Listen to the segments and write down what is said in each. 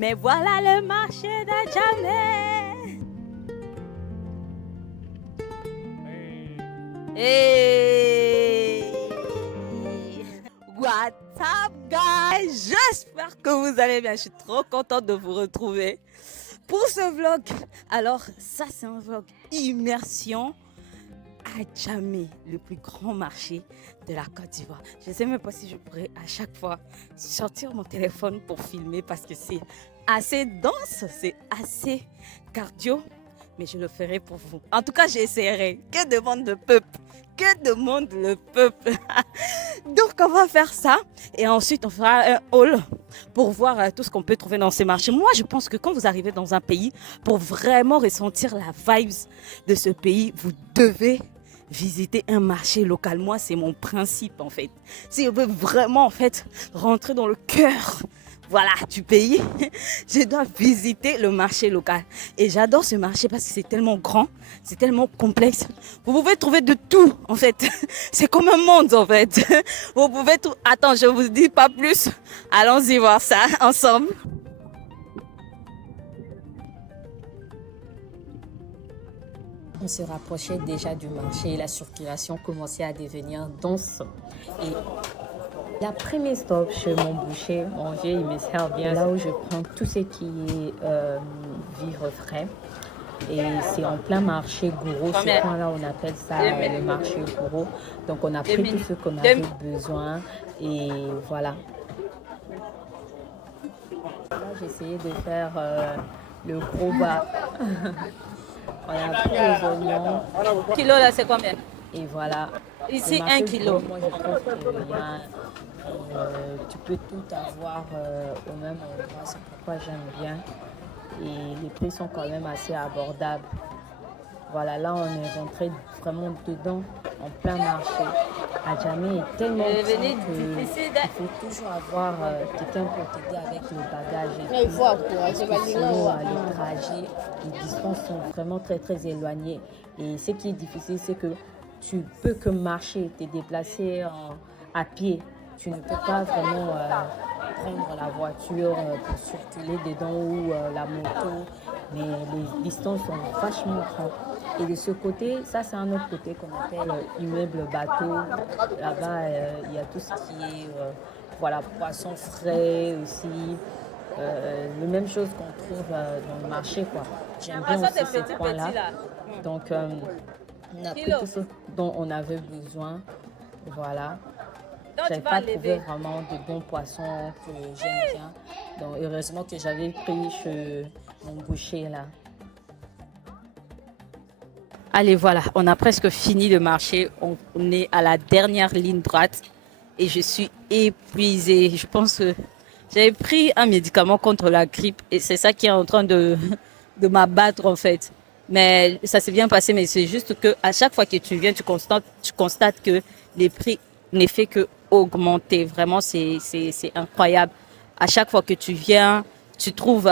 Mais voilà le marché d'Adjamé. Hey! What's up, guys? J'espère que vous allez bien. Je suis trop contente de vous retrouver pour ce vlog. Alors, ça, c'est un vlog immersion à Djamé, le plus grand marché de la Côte d'Ivoire. Je ne sais même pas si je pourrais à chaque fois sortir mon téléphone pour filmer parce que c'est assez dense, c'est assez cardio, mais je le ferai pour vous. En tout cas, j'essaierai. Que demande le peuple? Que demande le peuple? Donc, on va faire ça et ensuite, on fera un haul pour voir tout ce qu'on peut trouver dans ces marchés. Moi, je pense que quand vous arrivez dans un pays, pour vraiment ressentir la vibes de ce pays, vous devez visiter un marché local. Moi, c'est mon principe, en fait. Si je veux vraiment, en fait, rentrer dans le cœur, voilà, du pays, je dois visiter le marché local. Et j'adore ce marché parce que c'est tellement grand, c'est tellement complexe. Vous pouvez trouver de tout, en fait. C'est comme un monde, en fait. Vous pouvez tout... Attends, je ne vous dis pas plus. Allons-y voir ça ensemble. On se rapprochait déjà du marché et la circulation commençait à devenir dense. Et la première stop chez mon boucher, mon vieux, il me sert bien. Là où je prends tout ce qui est vivre frais. Et c'est en plein marché Gouro. Ce coin-là, on appelle ça le marché Gouro. Donc, on a pris tout ce qu'on avait besoin. Et voilà. Là, j'ai essayé de faire le gros bas. On a pris les oignons. Kilo là, c'est combien? Et voilà. Ici, 1 kilo. Moi, je trouve que tu peux tout avoir au même endroit. C'est pourquoi j'aime bien. Et les prix sont quand même assez abordables. Voilà, là, on est rentré vraiment dedans, en plein marché. Djamé est tellement petit qu'il faut toujours avoir quelqu'un pour t'aider avec le bagage. Il faut encourager. Sinon, les trajets, les distances sont vraiment très, très éloignées. Et ce qui est difficile, c'est que tu peux que marcher, te déplacer à pied. Tu ne peux pas vraiment prendre la voiture pour circuler dedans ou la moto. Mais les distances sont vachement grandes. Et de ce côté, ça c'est un autre côté qu'on appelle immeuble bateau. Là-bas, il y a tout ce qui est voilà, poissons frais aussi. Les mêmes choses qu'on trouve dans le marché, quoi. J'aime bien aussi ce coin-là. Donc, on a pris tout ce dont on avait besoin. Voilà. J'avais pas trouvé vraiment de bons poissons que j'aime bien. Donc, heureusement que j'avais pris chez mon boucher, là. Allez, voilà, on a presque fini le marché. On est à la dernière ligne droite et je suis épuisée. Je pense que j'avais pris un médicament contre la grippe et c'est ça qui est en train de m'abattre en fait. Mais ça s'est bien passé, mais c'est juste que à chaque fois que tu viens, tu constates que les prix ne font que augmenter. Vraiment, c'est incroyable. À chaque fois que tu viens, tu trouves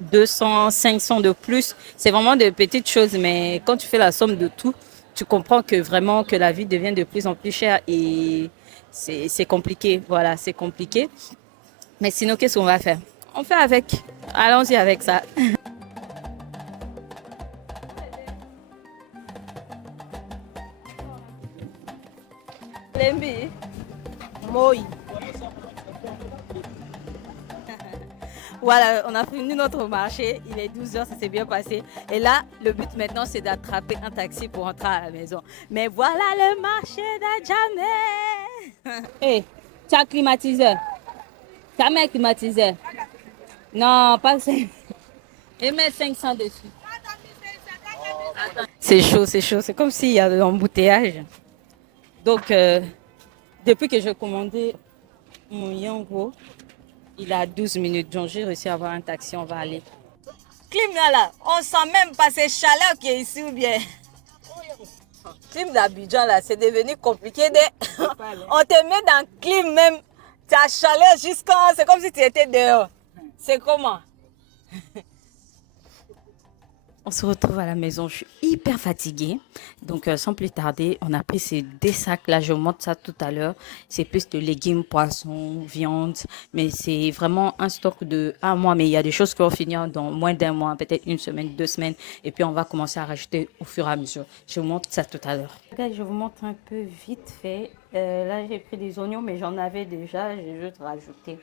200, 500 de plus. C'est vraiment de petites choses, mais quand tu fais la somme de tout, tu comprends que vraiment que la vie devient de plus en plus chère et c'est compliqué. Voilà, c'est compliqué. Mais sinon, qu'est-ce qu'on va faire? On fait avec. Allons-y avec ça. Lembi. Moi. Voilà, on a fini notre marché, il est 12h, ça s'est bien passé. Et là, le but maintenant, c'est d'attraper un taxi pour rentrer à la maison. Mais voilà le marché d'Adjamé. Hé, tu as climatiseur? Tu as mis un climatiseur? Non, pas ça. Et mets 500 dessus. C'est chaud, c'est chaud. C'est comme s'il y a de l'embouteillage. Donc, depuis que j'ai commandé mon Yango, il a 12 minutes, donc j'ai réussi à avoir un taxi, on va aller. Clim là, on sent même pas ces chaleurs qui est ici ou bien. Clim d'Abidjan là, c'est devenu compliqué. On te met dans le clim même, tu as chaleur jusqu'à... C'est comme si tu étais dehors. C'est comment? On se retrouve à la maison, je suis hyper fatiguée. Donc, sans plus tarder, on a pris ces deux sacs là. Je vous montre ça tout à l'heure. C'est plus de légumes, poissons, viande. Mais c'est vraiment un stock de un mois. Mais il y a des choses qui vont finir dans moins d'un mois, peut-être une semaine, 2 semaines. Et puis, on va commencer à rajouter au fur et à mesure. Je vous montre ça tout à l'heure. Je vous montre un peu vite fait. Là, j'ai pris des oignons, mais j'en avais déjà. J'ai juste rajouté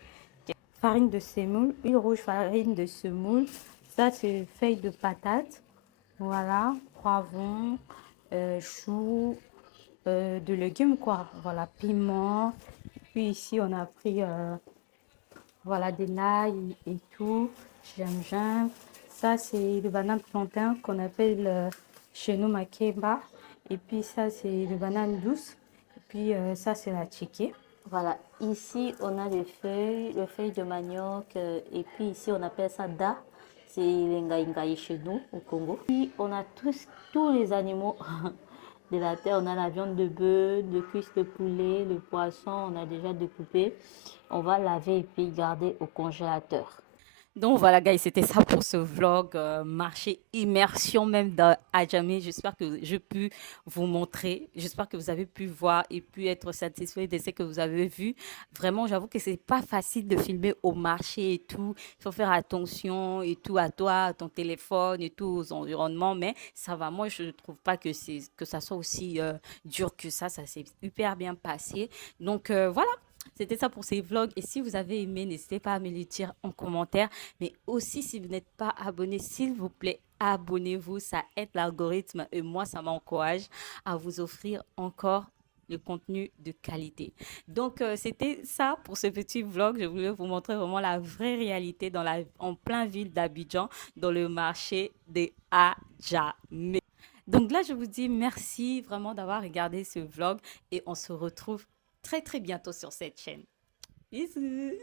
farine de semoule, huile rouge, farine de semoule. Ça, c'est feuilles de patate. Voilà, poivron, choux, de légumes, quoi. Voilà, piment. Puis ici, on a pris, voilà, de l'ail et tout, gingembre. Ça, c'est le banane plantain qu'on appelle chez nous makeba. Et puis ça, c'est le banane douce. Et puis ça, c'est la chiquée. Voilà, ici on a les feuilles de manioc, et puis ici on appelle ça da, c'est les ngaï chez nous au Congo. Puis on a tous les animaux de la terre, on a la viande de bœuf, de cuisse de poulet, le poisson, on a déjà découpé. On va laver et puis garder au congélateur. Donc voilà, guys, c'était ça pour ce vlog marché immersion même dans Adjamé. J'espère que j'ai pu vous montrer. J'espère que vous avez pu voir et pu être satisfait de ce que vous avez vu. Vraiment, j'avoue que c'est pas facile de filmer au marché et tout. Il faut faire attention et tout à toi, à ton téléphone et tout, aux environnements. Mais ça va. Moi, je ne trouve pas que ça soit aussi dur que ça. Ça s'est hyper bien passé. Donc voilà. C'était ça pour ces vlogs. Et si vous avez aimé, n'hésitez pas à me le dire en commentaire. Mais aussi, si vous n'êtes pas abonné, s'il vous plaît, abonnez-vous. Ça aide l'algorithme et moi, ça m'encourage à vous offrir encore le contenu de qualité. Donc, c'était ça pour ce petit vlog. Je voulais vous montrer vraiment la vraie réalité en plein ville d'Abidjan, dans le marché des Adjamé. Donc là, je vous dis merci vraiment d'avoir regardé ce vlog et on se retrouve très très bientôt sur cette chaîne. Bisous!